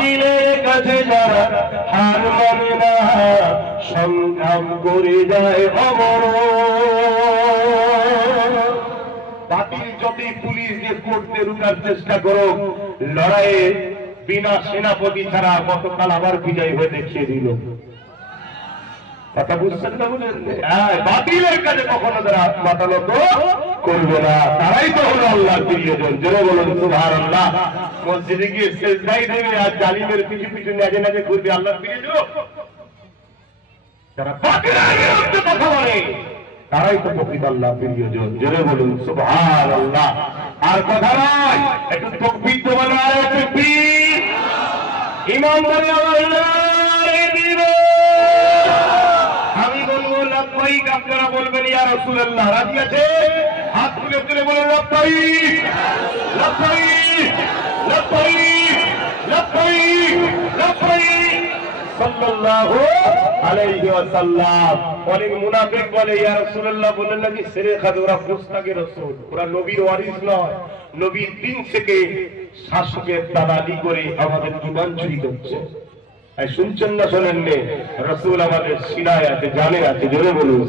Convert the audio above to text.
বাতিলের কাছে যারা হার মানে না, সংগ্রাম করে যায় অমর। বাতিল পুলিশ দিয়ে করতে রুকার চেষ্টা করো, লড়াইয়ে বিনা সেনাপতি ছাড়া গতকাল আবার বিজয় হয়ে দেখিয়ে দিল। কথা বুঝছেন না বুঝলেন হ্যাঁ কাছে কখনো তারা মাথা নত করবে না। তারাই তো হলো আল্লাহর প্রিয়জন জোরে বলুন সুভার আল্লাহ মসজিদে গিয়ে শেষদাই দেবে আর জালিমের পিছু পিছু নাজে নাজে ঘুরবে যারা কথা বলে, তারাই তো প্রকৃত আল্লাহ প্রিয়জন জোরে বলুন সুভার আল্লাহ আর কথা নয়, একটু তকবির তো বলো, আর তকবির। ইমাম বলে আল্লাহ দিবে আমি বলব, লব্বাইক আপনারা বলবেন, ইয়া রাসূলুল্লাহ, রাজি আছে হাত তুলে আমাদের শুনছেন না শোনেননি? রসুল আমাদের সিনায় আছে জানে আছে জোরে বলুন